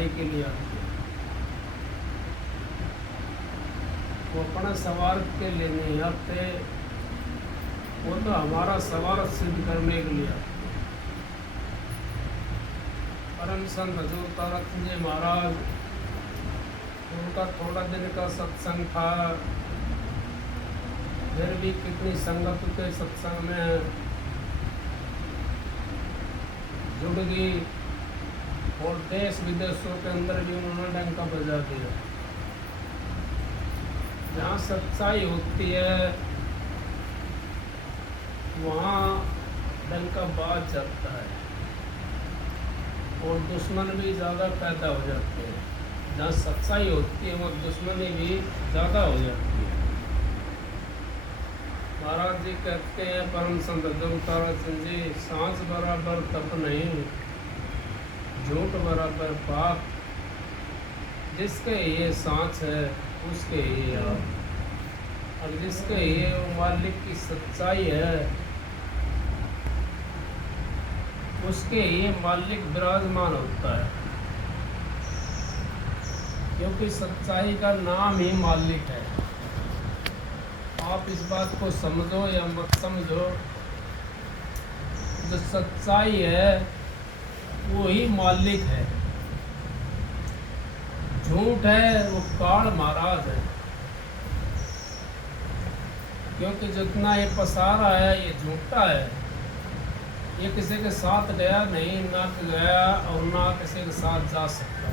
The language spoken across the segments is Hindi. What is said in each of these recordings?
सच्चाई के लिए आती है। वो अपने स्वार्थ के लिए नहीं आते, वो तो हमारा स्वार्थ सिद्ध करने के लिए आते हैं। परम संत हजूर तारा सिंह जी महाराज, उनका थोड़ा दिन का सत्संग था, फिर भी कितनी संगत के सत्संग में जुड़ गई और देश विदेशों के अंदर भी उन्होंने डंका बजा दिया। जहाँ सच्चाई होती है वहाँ डंका बाज जाता है और दुश्मन भी ज़्यादा पैदा हो जाते हैं। जहाँ सच्चाई होती है वहाँ दुश्मनी भी ज़्यादा हो जाती है। महाराज जी कहते हैं, परम संत हजूर तारा सिंह जी, सांस बराबर तप नहीं, झूठ बराबर पाप, जिसके ये सांस है उसके ये आप, और जिसके ये मालिक की सच्चाई है उसके ये मालिक विराजमान होता है। क्योंकि सच्चाई का नाम ही मालिक है। आप इस बात को समझो या मत समझो, जो सच्चाई है वो ही मालिक है। झूठ है वो काल महाराज है। क्योंकि जितना ये पसारा है ये झूठा है, ये किसी के साथ गया नहीं, ना गया और ना किसी के साथ जा सकता।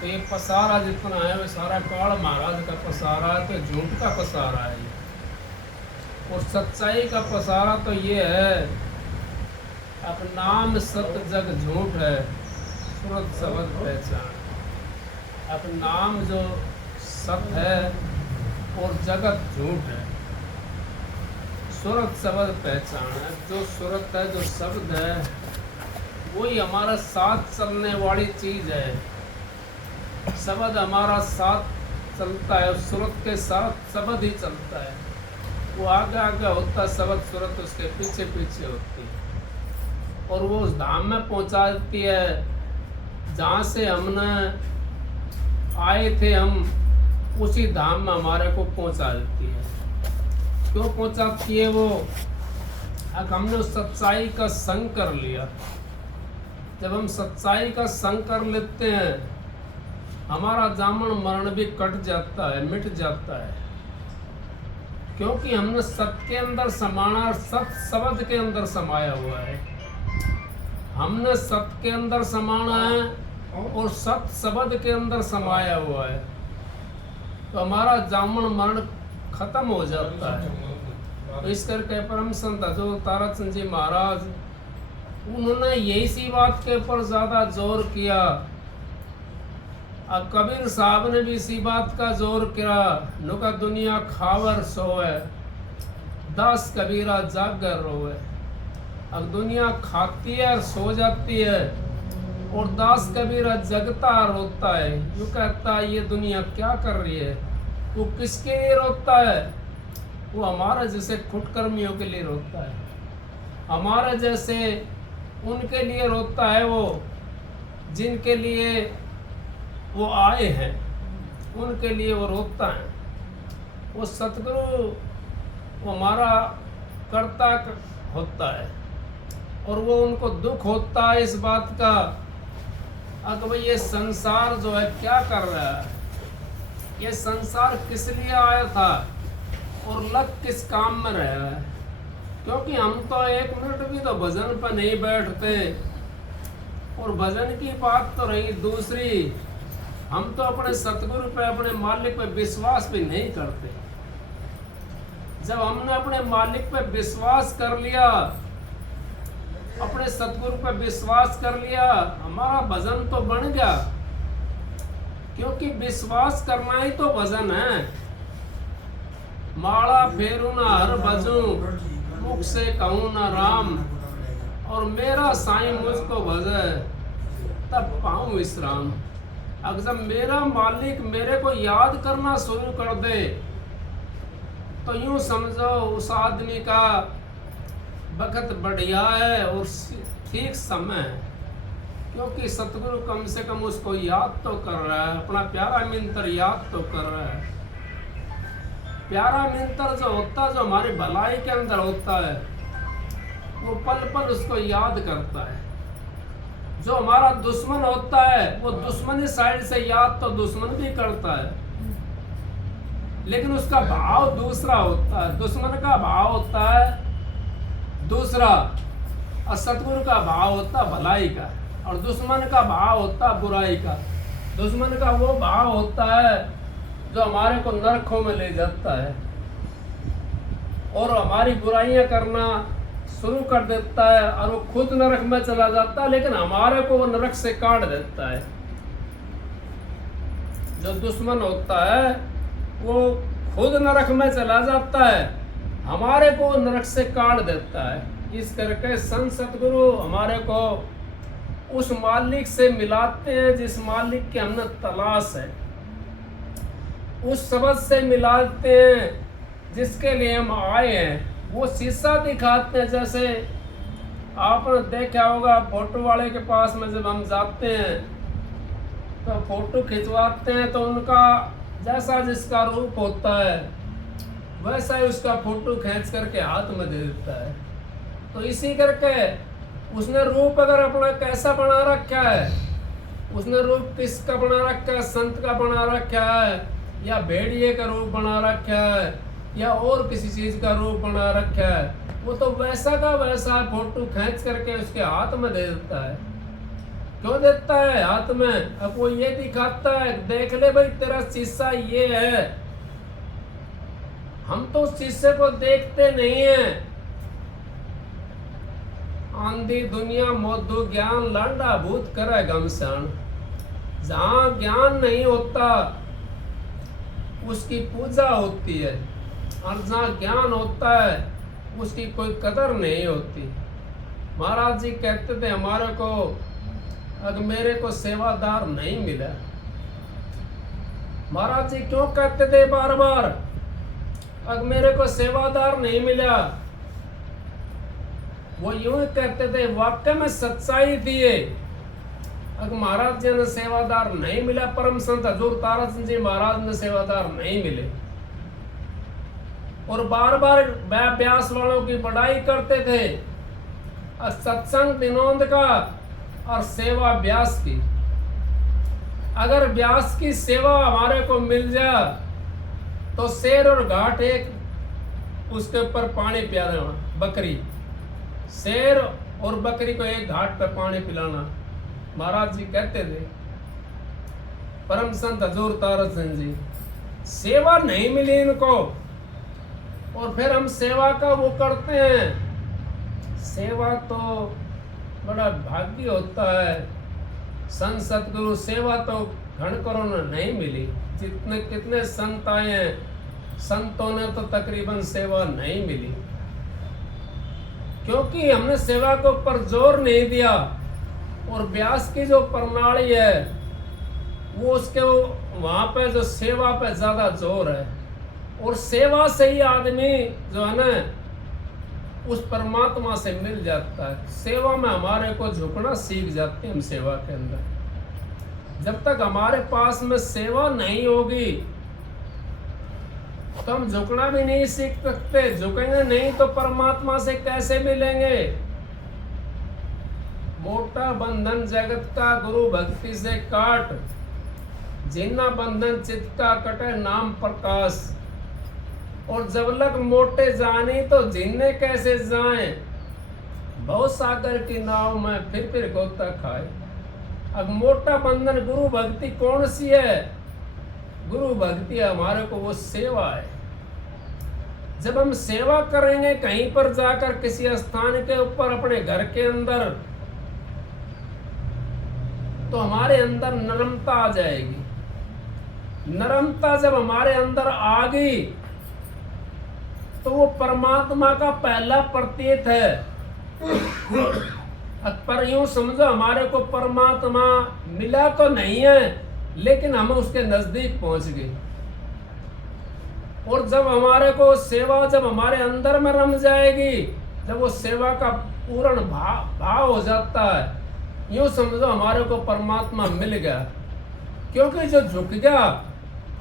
तो ये पसारा जितना है वो सारा काल महाराज का पसारा है, तो झूठ का पसारा है ये। और सच्चाई का पसारा तो ये है, अब नाम सत्य जग झूठ है, सूरत शब्द पहचान। अब नाम जो सत्य है और जगत झूठ है, सूरत शब्द पहचान है। जो सूरत है, जो शब्द है, वही हमारा साथ चलने वाली चीज है। शब्द हमारा साथ चलता है, सूरत के साथ शब्द ही चलता है। वो आगे आगे होता है शब्द, सूरत उसके पीछे पीछे होती है और वो उस धाम में पहुंचाती है जहाँ से हमने आए थे। हम उसी धाम में हमारे को पहुंचा देती है। क्यों पहुंचाती है वो? अब हमने उस सच्चाई का संग कर लिया। जब हम सच्चाई का संग कर लेते हैं, हमारा जामन मरण भी कट जाता है, मिट जाता है। क्योंकि हमने सत्य के अंदर समाना, सत्य शब्द के अंदर समाया हुआ है। हमने सत्य के अंदर समाना है और सत्य शब्द के अंदर समाया हुआ है, तो हमारा जामन मरण खत्म हो जाता है। तो इस करके परम संत हजूर तारा सिंह जी महाराज, उन्होंने यही सी बात के ऊपर ज्यादा जोर किया। अब कबीर साहब ने भी इसी बात का जोर किया, नुका दुनिया खावर सोए, दास कबीरा जागर रोए। अब दुनिया खाती है और सो जाती है और दास कबीरा जगता रोता है। यूँ कहता है ये दुनिया क्या कर रही है। वो किसके लिए रोता है? वो हमारे जैसे खुटकर्मियों के लिए रोता है, हमारे जैसे उनके लिए रोता है। वो जिनके लिए वो आए हैं उनके लिए वो रोता है। वो सतगुरु वो हमारा कर्ता होता है और वो उनको दुख होता है इस बात का, अब भाई ये संसार जो है क्या कर रहा है, ये संसार किस लिए आया था और लग किस काम में रहा है। क्योंकि हम तो एक मिनट भी तो भजन पर नहीं बैठते, और भजन की बात तो रही दूसरी, हम तो अपने सतगुरु पे, अपने मालिक पे विश्वास भी नहीं करते। जब हमने अपने मालिक पे विश्वास कर लिया, अपने सतगुरु पे विश्वास कर लिया, हमारा भजन तो बन गया। क्योंकि विश्वास करना ही तो भजन है। माला फेरू ना हर भजू, मुख से कहूँ ना राम, और मेरा साईं मुझको भजे तब पाऊं विश्राम। अगर जब मेरा मालिक मेरे को याद करना शुरू कर दे, तो यूं समझो उस आदमी का वक्त बढ़िया है और ठीक समय है। क्योंकि सतगुरु कम से कम उसको याद तो कर रहा है, अपना प्यारा मित्र याद तो कर रहा है। प्यारा मित्र जो होता है, जो हमारी भलाई के अंदर होता है, वो पल पल उसको याद करता है। जो हमारा दुश्मन होता है वो दुश्मनी साइड से याद तो दुश्मन भी करता है, लेकिन उसका भाव दूसरा होता है। दुश्मन का भाव होता है दूसरा, और सतगुरु का भाव होता है भलाई का, और दुश्मन का भाव होता है बुराई का। दुश्मन का वो भाव होता है जो हमारे को नरकों में ले जाता है और हमारी बुराइयां करना शुरू कर देता है, और वो खुद नरक में चला जाता है, लेकिन हमारे को वो नरक से काट देता है। जो दुश्मन होता है वो खुद नरक में चला जाता है, हमारे को नरक से काट देता है। इस करके संत सतगुरु हमारे को उस मालिक से मिलाते हैं जिस मालिक की हमने तलाश है, उस सबद से मिलाते हैं जिसके लिए हम आए हैं। वो शीशा दिखाते हैं, जैसे आपने देखा होगा फोटो वाले के पास में जब हम जाते हैं तो फोटो खिंचवाते हैं, तो उनका जैसा जिसका रूप होता है वैसा ही उसका फोटो खींच करके हाथ में दे देता है। तो इसी करके उसने रूप अगर अपना कैसा बना रखा है, उसने रूप किसका बना रखा है, संत का बना रखा है, या भेड़िए का रूप बना रखा है, या और किसी चीज का रूप बना रखा है, वो तो वैसा का वैसा फोटो खींच करके उसके हाथ में दे देता है। क्यों देता है हाथ में? अब वो ये दिखाता है, देख ले भाई तेरा शीशा ये है। हम तो शीशे को देखते नहीं है। आंधी दुनिया मोदू ज्ञान लांडा भूत करे घमसान। जहां ज्ञान नहीं होता उसकी पूजा होती है, और जहाँ ज्ञान होता है उसकी कोई कदर नहीं होती। महाराज जी कहते थे हमारे को, अगर मेरे को सेवादार नहीं मिला। महाराज जी क्यों कहते थे बार बार, अगर मेरे को सेवादार नहीं मिला? वो यूं ही कहते थे, वाकई में सच्चाई थी ये। अगर महाराज जी ने सेवादार नहीं मिला, परम संत हजूर तारा सिंह जी महाराज ने सेवादार नहीं मिले, और बार बार व्यास वालों की बड़ाई करते थे, सत्संग विनोद का और सेवा व्यास की। अगर व्यास की सेवा हमारे को मिल जाए तो शेर और घाट एक उसके ऊपर पानी पिला देना, बकरी, शेर और बकरी को एक घाट पर पानी पिलाना। महाराज जी कहते थे, परम संत हजूर तारा सिंह जी। सेवा नहीं मिली इनको, और फिर हम सेवा का वो करते हैं। सेवा तो बड़ा भाग्य होता है। संत सतगुरु सेवा तो घन करोड़ नहीं मिली। जितने कितने संत आए हैं, संतों ने तो तकरीबन सेवा नहीं मिली, क्योंकि हमने सेवा के ऊपर जोर नहीं दिया। और व्यास की जो प्रणाली है वो उसके वहां पे जो सेवा पे ज्यादा जोर है, और सेवा से ही आदमी जो है ना उस परमात्मा से मिल जाता है। सेवा में हमारे को झुकना सीख जाते हैं हम सेवा के अंदर। जब तक हमारे पास में सेवा नहीं होगी तो हम झुकना भी नहीं सीख सकते। झुकेंगे नहीं तो परमात्मा से कैसे मिलेंगे? मोटा बंधन जगत का गुरु भक्ति से काट, जिन्ना बंधन चित्त का कटे नाम प्रकाश। और जब लग मोटे जाने तो जिन्ने कैसे जाएं, बहुत सागर की नाव में फिर गोता खाए। अब मोटा बंधन गुरु भक्ति कौन सी है? गुरु भक्ति हमारे को वो सेवा है। जब हम सेवा करेंगे कहीं पर जाकर किसी स्थान के ऊपर, अपने घर के अंदर, तो हमारे अंदर नरमता आ जाएगी। नरमता जब हमारे अंदर आ गई तो वो परमात्मा का पहला प्रतीक है। पर यूं समझो हमारे को परमात्मा मिला तो नहीं है, लेकिन हम उसके नजदीक पहुंच गए। और जब हमारे को सेवा जब हमारे अंदर में रम जाएगी, जब वो सेवा का पूर्ण भाव हो जाता है, यूं समझो हमारे को परमात्मा मिल गया, क्योंकि जो झुक गया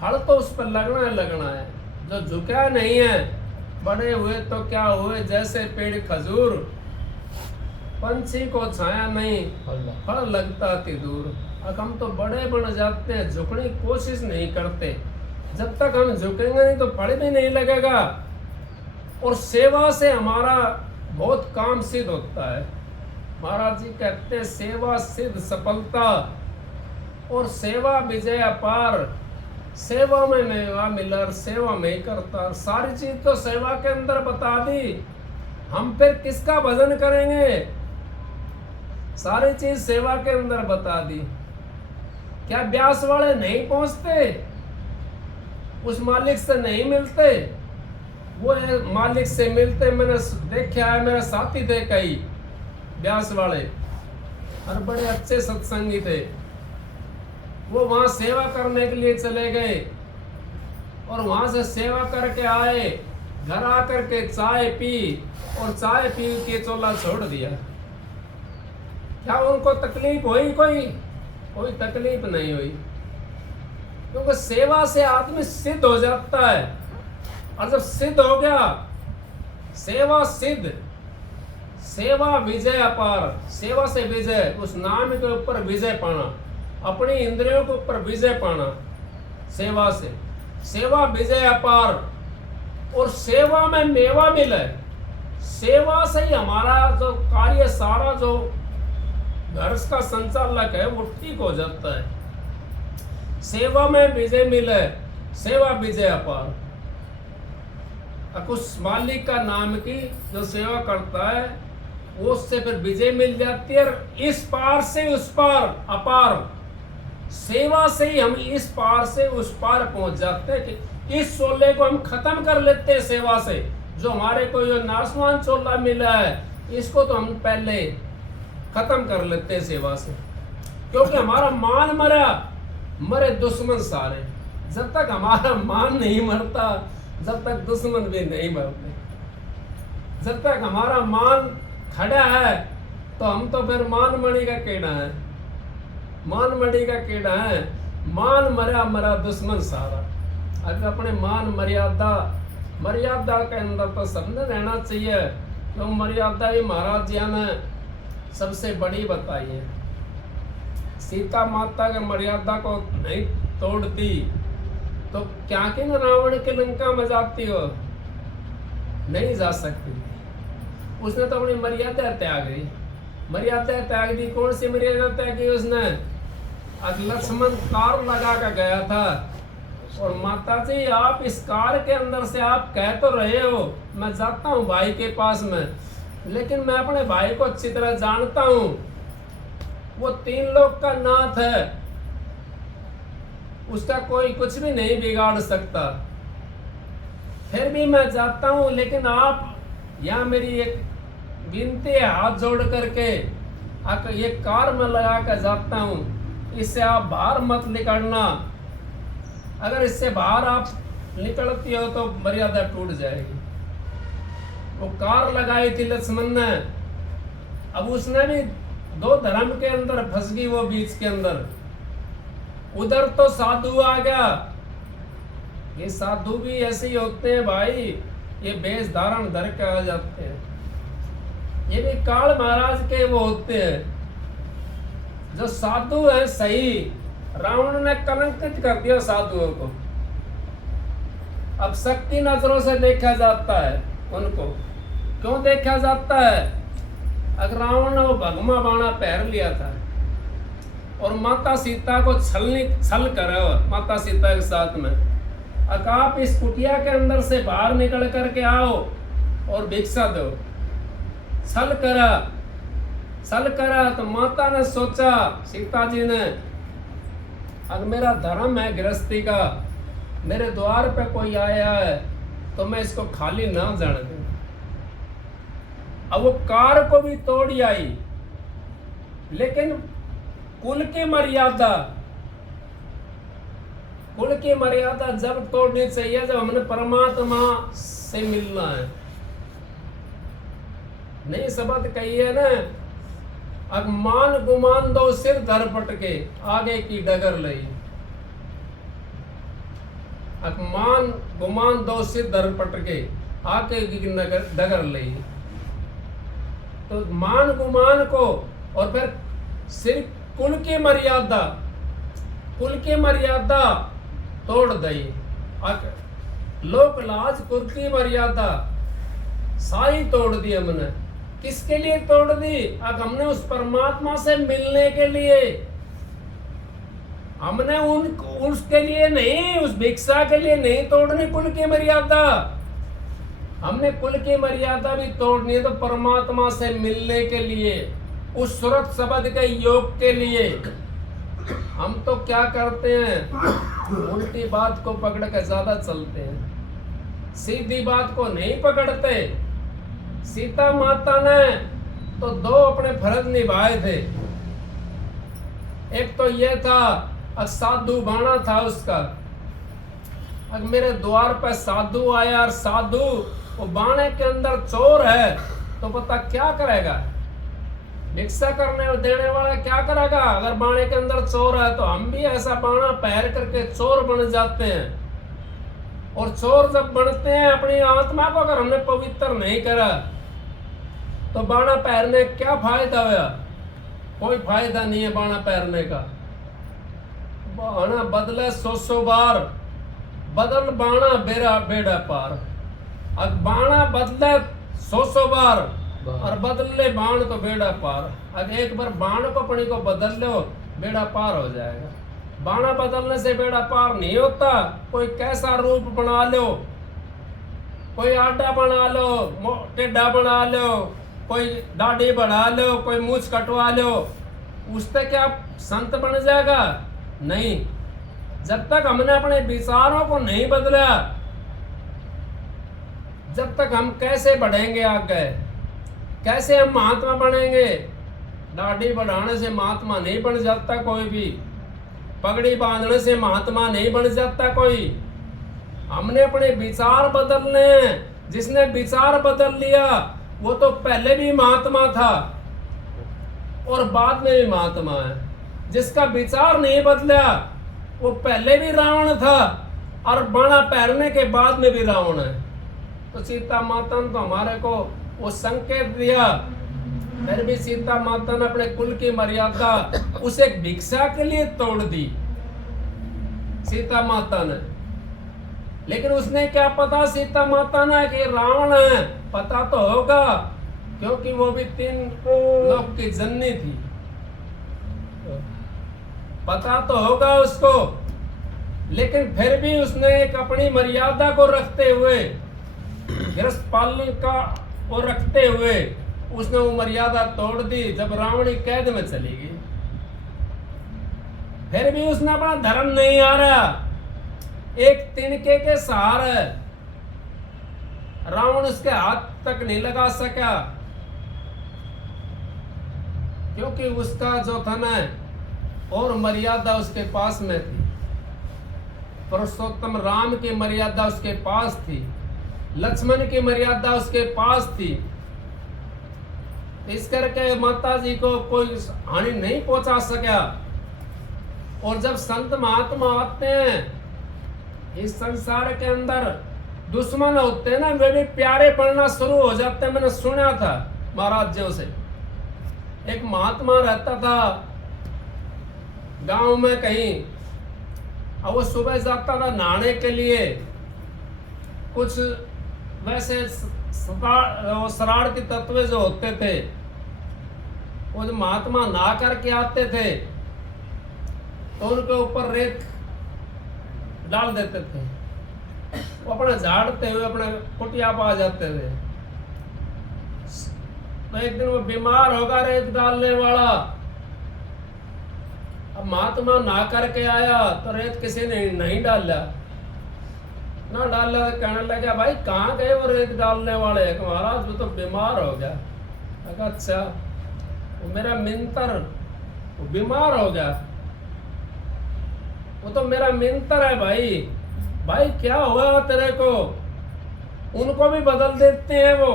फल तो उस पर लगना है लगना है। जो झुका नहीं है, बड़े हुए तो क्या हुए, जैसे पेड़ खजूर, पंछी को छाया नहीं फल लगता अति दूर। अब हम तो बड़े बन जाते हैं, झुकने की कोशिश नहीं करते। जब तक हम झुकेंगे नहीं तो फल भी नहीं लगेगा। और सेवा से हमारा बहुत काम सिद्ध होता है। महाराज जी कहते हैं सेवा सिद्ध सफलता और सेवा विजय अपार। सेवा में मेवा मिलर, सेवा में ही करता। सारी चीज तो सेवा के अंदर बता दी, हम फिर किसका भजन करेंगे? सारी चीज सेवा के अंदर बता दी। क्या ब्यास वाले नहीं पहुंचते? उस मालिक से नहीं मिलते? वो मालिक से मिलते। मैंने देखा है, मेरे साथी थे कई ब्यास वाले और बड़े अच्छे सत्संगी थे। वो वहां सेवा करने के लिए चले गए और वहां से सेवा करके आए, घर आकर के चाय पी और चाय पी के चोला छोड़ दिया। क्या उनको तकलीफ हुई? कोई तकलीफ नहीं हुई, क्योंकि सेवा से आदमी सिद्ध हो जाता है। और जब सिद्ध हो गया, सेवा सिद्ध, सेवा विजय अपार। सेवा से विजय, उस नाम के ऊपर विजय पाना, अपनी इंद्रियों के ऊपर विजय पाना सेवा से। सेवा विजय अपार और सेवा में मेवा मिले। सेवा से ही हमारा जो कार्य सारा, जो घर का संचालक है, वो ठीक हो जाता है। सेवा में विजय मिले, सेवा विजय अपार। उस मालिक का नाम की जो सेवा करता है, वो उससे फिर विजय मिल जाती है। इस पार से उस पार अपार। सेवा से ही हम इस पार से उस पार पहुंच जाते हैं कि इस चोले को हम खत्म कर लेते हैं सेवा से। जो हमारे को जो नासवान चोला मिला है, इसको तो हम पहले खत्म कर लेते हैं सेवा से, क्योंकि हमारा मान मरा, मरे दुश्मन सारे। जब तक हमारा मान नहीं मरता, जब तक दुश्मन भी नहीं मरते। जब तक हमारा मान खड़ा है तो हम तो फिर मान मणि का कीड़ा है, मान मणि का कीड़ा है। मान मरा मरा दुश्मन सारा। अगर अपने मान मर्यादा के अंदर तो सबने रहना चाहिए, क्यों मर्यादा ही महाराज जी ने सबसे बड़ी बताई है। सीता माता के मर्यादा को नहीं तोड़ती तो क्या कि न रावण के लंका में जाती हो, नहीं जा सकती। उसने तो अपनी मर्यादा त्याग दी। मर्यादा त्याग दी, कौन सी मर्यादा त्याग की उसने? आज लक्ष्मण कार लगा कर गया था और माता जी आप इस कार के अंदर से आप कह तो रहे हो मैं जाता हूँ भाई के पास में, लेकिन मैं अपने भाई को अच्छी तरह जानता हूँ, वो 3 लोक का नाथ है, उसका कोई कुछ भी नहीं बिगाड़ सकता। फिर भी मैं जाता हूँ, लेकिन आप यहाँ मेरी एक विनती है, हाथ जोड़ करके ये कार में लगा कर जाता हूँ, इससे आप बाहर मत निकलना। अगर इससे बाहर आप निकलती हो तो मर्यादा टूट जाएगी। वो कार लगाई थी लक्ष्मण ने। अब उसने भी 2 धर्म के अंदर फंस गई, वो बीच के अंदर। उधर तो साधु आ गया। ये साधु भी ऐसे ही होते हैं भाई, ये वेश धारण धर के आ जाते हैं। ये भी काल महाराज के वो होते हैं जो साधु है सही। रावण ने कलंकित कर दिया साधुओं को। अब शक्ति नजरों से देखा जाता है उनको। क्यों देखा जाता है? अगर रावण ने वो भगमा बाणा पहन लिया था और माता सीता को छल करा माता सीता के साथ में, अगर आप इस कुटिया के अंदर से बाहर निकल करके आओ और भिक्षा दो, छल करा तो माता ने सोचा, सीता जी ने, अगर मेरा धर्म है गृहस्थी का, मेरे द्वार पे कोई आया है तो मैं इसको खाली ना जाने दूं। अब वो कार को भी तोड़ आई, लेकिन कुल की मर्यादा जब तोड़नी चाहिए जब हमने परमात्मा से मिलना है। नहीं शब्द कही है ना, अब मान गुमान दो सिर धर पटके आगे की डगर लई। अब मान गुमान दो सिर धर पटके आगे की डगर लई। तो मान गुमान को और फिर सिर कुल की मर्यादा तोड़ दई। लोक लाज कुल की मर्यादा सारी तोड़ दी हमने। किसके लिए तोड़ दी? अब हमने उस परमात्मा से मिलने के लिए, हमने उसके लिए नहीं, उस भिक्षा के लिए नहीं तोड़नी कुल की मर्यादा। हमने कुल की मर्यादा भी तोड़नी है तो परमात्मा से मिलने के लिए, उस सुरत शब्द के योग के लिए। हम तो क्या करते हैं, उल्टी बात को पकड़ के ज्यादा चलते हैं, सीधी बात को नहीं पकड़ते। सीता माता ने तो दो अपने फर्ज निभाए थे। एक तो ये था, साधु बाणा था उसका। अब मेरे द्वार पर साधु आया और साधु वो बाणे के अंदर चोर है, तो पता क्या करेगा? भिक्षा करने और देने वाला क्या करेगा? अगर बाणे के अंदर चोर है तो हम भी ऐसा बाणा पहन करके चोर बन जाते हैं। और चोर जब बनते हैं, अपनी आत्मा को अगर हमने पवित्र नहीं करा तो बाणा पहनने क्या फायदा हुआ? कोई फायदा नहीं है बाणा पहनने का। बाणा बदले 100 बार, बदल बाणा बेड़ा पार। अब बाणा बदले 100 बार और बदल ले बाण तो बेड़ा पार। अब एक बार बाण को अपनी को बदल लो, बेड़ा पार हो जाएगा। बाणा बदलने से बेड़ा पार नहीं होता। कोई कैसा रूप बना लो, कोई आटा बना लो, टेढ़ा बना लो, कोई दाढ़ी बढ़ा लो, कोई मूछ कटवा लो, उससे क्या संत बन जाएगा? नहीं। जब तक हमने अपने विचारों को नहीं बदला, जब तक हम कैसे बढ़ेंगे आगे? कैसे हम महात्मा बनेंगे? दाढ़ी बढ़ाने से महात्मा नहीं बन जाता कोई भी, पगड़ी बांधने से महात्मा नहीं बन जाता कोई। हमने अपने विचार बदलने हैं। जिसने विचार बदल लिया वो तो पहले भी महात्मा था और बाद में भी महात्मा है। जिसका विचार नहीं बदला वो पहले भी रावण था और बाणा पहनने के बाद में भी रावण है। तो सीता माता ने तो हमारे को वो संकेत दिया, फिर भी सीता माता ने अपने कुल की मर्यादा उसे भिक्षा के लिए तोड़ दी सीता माता ने। लेकिन उसने क्या पता सीता माता ने कि रावण है? पता तो होगा, क्योंकि वो भी 3 लोक की जननी थी। पता तो होगा उसको, लेकिन फिर भी उसने एक अपनी मर्यादा को रखते हुए, गृहस्थ पालन का वो रखते हुए उसने वो मर्यादा तोड़ दी। जब रावणी कैद में चली गई, फिर भी उसने अपना धर्म नहीं हारा। एक तिनके के सहारे रावण उसके हाथ तक नहीं लगा सका, क्योंकि उसका जो था ना और मर्यादा उसके पास में थी। पुरुषोत्तम राम की मर्यादा उसके पास थी, लक्ष्मण की मर्यादा उसके पास थी। इस करके माता जी को कोई हानि नहीं पहुंचा सका। और जब संत महात्मा आते हैं इस संसार के अंदर, दुश्मन होते हैं ना, वे भी प्यारे पड़ना शुरू हो जाते हैं। मैंने सुना था महाराज जी से, एक महात्मा रहता था गांव में कहीं, और वो सुबह जाता था नहाने के लिए। कुछ वैसे शरारती तत्व जो होते थे, वो जो महात्मा नहा करके आते थे तो उनके ऊपर रेत डाल देते थे। वो अपने झाड़ते हुए अपने कुटिया पर आ जाते थे। तो एक दिन वो बीमार होगा रेत डालने वाला। अब महात्मा नहा करके आया तो रेत किसी ने नहीं डाला, ना डाला। तो कहने लगा, भाई कहाँ गए वो रेत डालने वाले? महाराज वो तो बीमार हो गया। कहा अच्छा, वो मेरा मिंतर वो बीमार हो गया, वो तो मेरा मिंतर है। भाई भाई क्या हुआ तेरे को? उनको भी बदल देते हैं वो।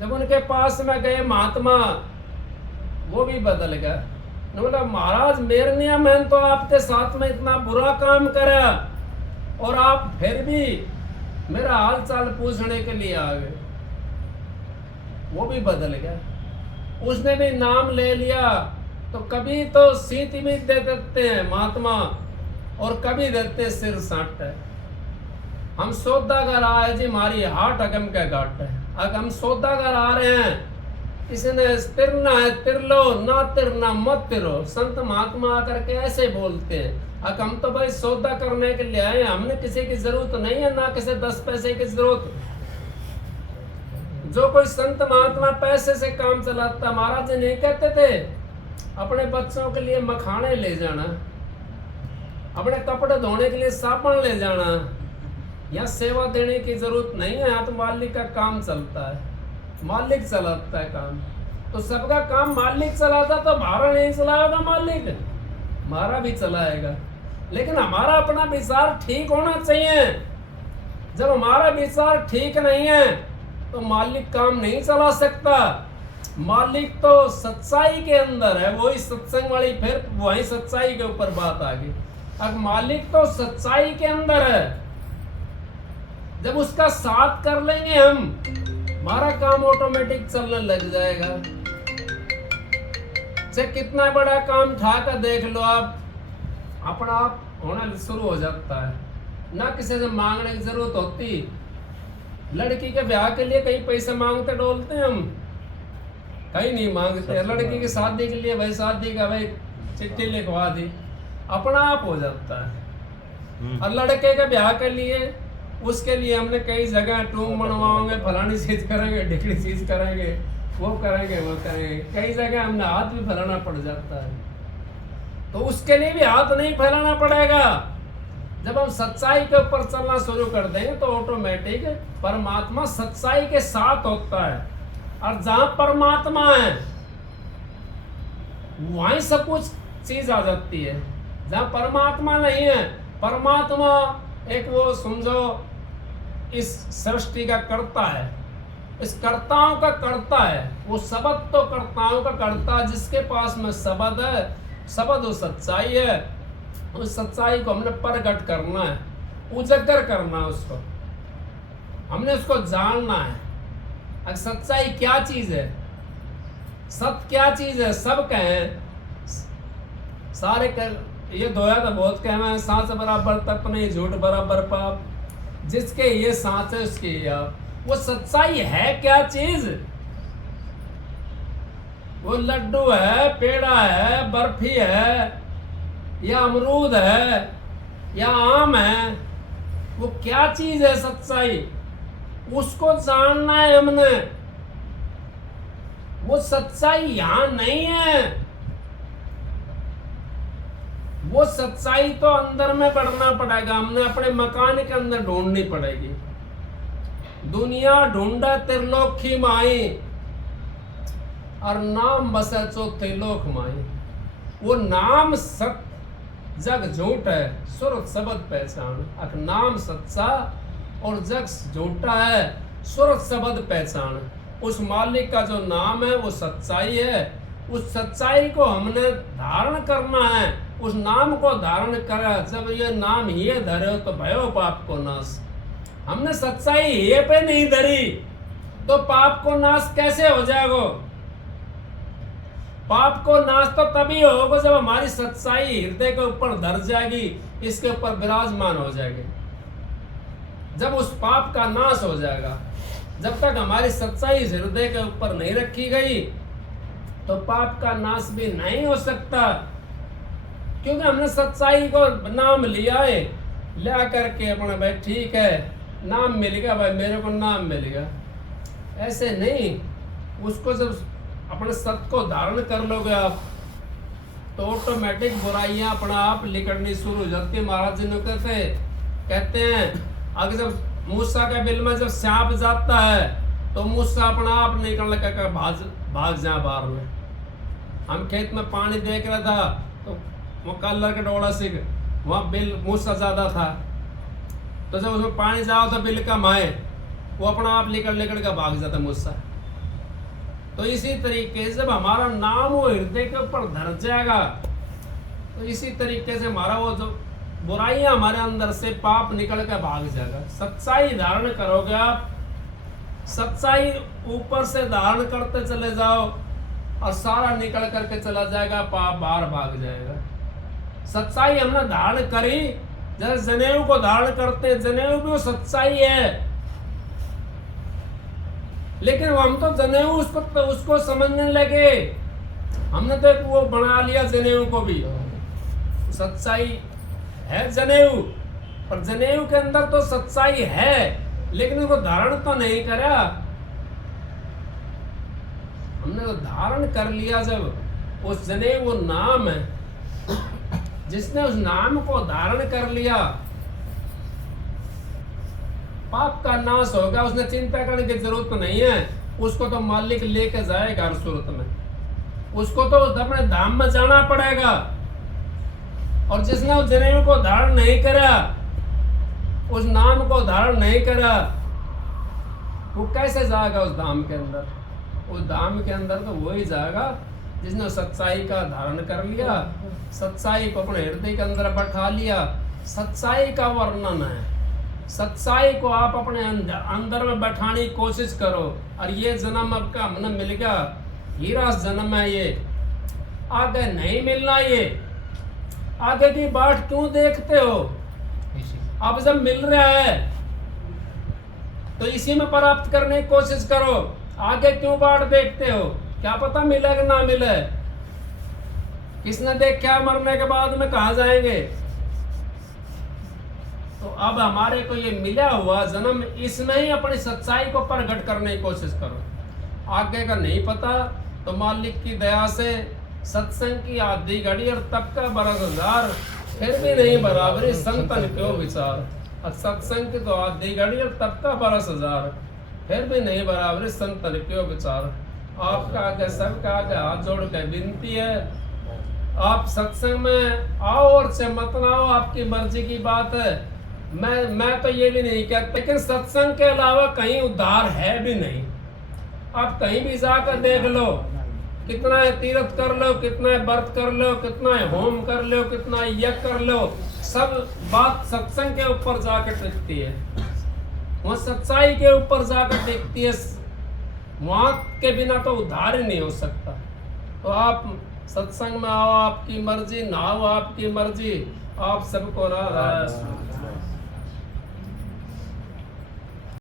जब उनके पास में गए महात्मा, वो भी बदल गया। ने बोला महाराज मेरे नियम मैंने तो आपके साथ में इतना बुरा काम करा और आप फिर भी मेरा हाल चाल पूछने के लिए आ गए। वो भी बदल गया, उसने भी नाम ले लिया। तो कभी तो सीटी भी दे देते हैं महात्मा और कभी देते सिर साट है। हम सौदागर आए जी, हमारी हाट अगम का घाट है। अगर हम सौदागर आ रहे हैं, किसी ने तिरना है तिरलो, ना तिरना मत तिरो। संत महात्मा आकर के ऐसे बोलते हैं। अगर हम तो भाई सौदा करने के लिए आए, हमने किसी की जरूरत नहीं है, ना किसी 10 पैसे की जरूरत। जो कोई संत महात्मा पैसे से काम चलाता, महाराज जी नहीं कहते थे अपने बच्चों के लिए मखाने ले जाना, अपने कपड़े धोने के लिए साबुन ले जाना, यहाँ सेवा देने की जरूरत नहीं है। यहाँ तो मालिक का काम चलता है, मालिक चलाता है काम। तो सबका काम मालिक चलाता तो हमारा नहीं चलाएगा मालिक, हमारा भी चलाएगा। लेकिन हमारा अपना विचार ठीक होना चाहिए। जब हमारा विचार ठीक नहीं है तो मालिक काम नहीं चला सकता। मालिक तो सच्चाई के अंदर है, वही सत्संग वाली, फिर वही सच्चाई के ऊपर बात आ गई। अब मालिक तो सच्चाई के अंदर है, जब उसका साथ कर लेंगे हम, हमारा काम ऑटोमेटिक चलने लग जाएगा। चाहे कितना बड़ा काम था का देख लो आप, अपना आप होना शुरू हो जाता है, ना किसी से मांगने की जरूरत होती। लड़की के ब्याह के लिए कहीं पैसे मांगते डोलते हम, कहीं नहीं मांगते। लड़की की शादी के लिए भाई शादी का भाई चिट्ठी लिखवा दी, अपना आप हो जाता है। और लड़के के ब्याह के लिए, उसके लिए हमने कई जगह टूम बनवाओगे, फलानी चीज करेंगे, ढिकड़ी चीज करेंगे, वो करेंगे, वो करेंगे। कई जगह हमने हाथ भी फैलाना पड़ जाता है। तो उसके लिए भी हाथ नहीं फैलाना पड़ेगा। जब हम सच्चाई के ऊपर चलना शुरू कर देंगे तो ऑटोमेटिक परमात्मा सच्चाई के साथ होता है। और जहां परमात्मा है वहीं सब कुछ चीज आ जाती है। जहां परमात्मा नहीं है, परमात्मा एक वो समझो इस सृष्टि का कर्ता है, इस कर्ताओं का कर्ता है। वो शब्द तो कर्ताओं का कर्ता, जिसके पास में शब्द है, शब्द वो सच्चाई है। उस सच्चाई को हमने प्रकट करना है, उजागर करना है, उसको हमने उसको जानना है। अब सच्चाई क्या चीज है, सत्य क्या चीज है, सब कहें सारे कर ये धोया तो बहुत कहना, सांस बराबर तप नहीं, झूठ बराबर पाप, जिसके ये सांस है उसके ये आप। वो सच्चाई है क्या चीज? वो लड्डू है, पेड़ा है, बर्फी है, या अमरूद है, या आम है, वो क्या चीज है सच्चाई? उसको जानना है हमने। वो सच्चाई यहां नहीं है, वो सच्चाई तो अंदर में बढ़ना पड़ेगा। हमने अपने मकान के अंदर ढूंढनी पड़ेगी। दुनिया ढूंढा त्रिलोकी माई, और नाम बसे चौथे लोक माई। वो नाम सत्य, जग झूठ है, सुर शब्द पहचान। अख नाम सच्चा और जग झूठा है, सुर शब्द पहचान। उस मालिक का जो नाम है वो सच्चाई है। उस सच्चाई को हमने धारण करना है। उस नाम को धारण करा, जब ये नाम ये धरे तो भयो पाप को नाश। हमने सच्चाई ये पे नहीं धरी तो पाप को नाश कैसे हो जाएगा? पाप को नाश तो तभी होगा जब हमारी सच्चाई हृदय के ऊपर धर जाएगी, इसके ऊपर विराजमान हो जाएगी। जब उस पाप का नाश हो जाएगा, जब तक हमारी सच्चाई हृदय के ऊपर नहीं रखी गई तो पाप का नाश भी नहीं हो सकता। क्योंकि हमने सच्चाई को नाम लिया है, लिया करके अपना भाई ठीक है नाम मिलेगा, भाई मेरे को नाम मिलेगा, ऐसे नहीं। उसको जब अपने सत्य को धारण कर लोगे आप तो ऑटोमेटिक बुराइयां अपना आप निकलनी शुरू हो जाती है। महाराज जी ने कहते हैं अगर जब मूसा के बिल में जब सांप जाता है तो मूसा अपना आप निकलने का भाग जा बाहर में। हम खेत में पानी देख रहा था तो वो कलर के डोड़ा से वहाँ बिल मूसा ज्यादा था, तो जब उसमें पानी जाओ तो बिल कम आए, वो अपना आप निकल कर भाग जाता मूसा। तो इसी तरीके से जब हमारा नाम वो हृदय के ऊपर धर जाएगा, तो इसी तरीके से हमारा वो जो बुराइयां हमारे अंदर से पाप निकल कर भाग जाएगा। सच्चाई धारण करोगे आप, सच्चाई ऊपर से धारण करते चले जाओ और सारा निकल करके चला जाएगा, पाप बाहर भाग जाएगा। सच्चाई हमने धारण करी, जैसे जनेऊ को धारण करते, जनेऊ भी वो सच्चाई है, लेकिन हम तो जनेऊ उसको समझने लगे, हमने तो एक वो बना लिया जनेऊ को भी। सच्चाई है जनेऊ, पर जनेऊ के अंदर तो सच्चाई है, लेकिन उसको धारण तो नहीं करा। हमने तो धारण कर लिया जब उस जनेऊ वो नाम है, जिसने उस नाम को धारण कर लिया, पाप का नाश होगा। उसने चिंता करने की जरूरत नहीं है, उसको तो मालिक लेके जाएगा हर सूरत में, उसको तो अपने धाम में जाना पड़ेगा। और जिसने उस जनेऊ को धारण नहीं करा, उस नाम को धारण नहीं करा, वो कैसे जाएगा उस धाम के अंदर? उस धाम के अंदर तो वही जाएगा जिसने सच्चाई का धारण कर लिया, सच्चाई को अपने हृदय के अंदर बैठा लिया। सच्चाई का वर्णन है, सच्चाई को आप अपने अंदर में बैठाने की कोशिश करो। और ये जन्म आपका हमने मिल गया, हीरा जन्म है ये, आगे नहीं मिलना। ये आगे की बात क्यों देखते हो? अब जब मिल रहा है तो इसी में प्राप्त करने की कोशिश करो। आगे क्यों बाट देखते हो? क्या पता मिले कि ना मिले, किसने देखा मरने के बाद में कहाँ जाएंगे। तो अब हमारे को ये मिला हुआ जन्म, इसमें ही अपनी सच्चाई को प्रकट करने की कोशिश करो। आगे का नहीं पता तो मालिक की दया से सत्संग की आधी घड़ी और तब का बरस हजार, फिर भी नहीं बराबरी संतन क्यों विचार। और सत्संग की तो आधी घड़ी और तब का बरस हजार, फिर भी नहीं बराबरी संतन क्यों विचार। आपका आगे सबका आगे हाथ जोड़ के विनती है, आप सत्संग में आओ और से मत ना आओ, आपकी मर्जी की बात है। मैं तो ये भी नहीं कहता, लेकिन सत्संग के अलावा कहीं उद्धार है भी नहीं। आप कहीं भी जाकर देख लो, कितना तीर्थ कर लो, कितना व्रत कर लो, कितना होम कर लो, कितना यज्ञ कर लो, सब बात सत्संग के ऊपर जाकर टिकती है, वहाँ सच्चाई के ऊपर जाकर टिकती है। वहाँ के बिना तो उद्धार ही नहीं हो सकता। तो आप सत्संग में आओ, आपकी मर्जी, ना हो आपकी मर्जी, आप सबको राधा।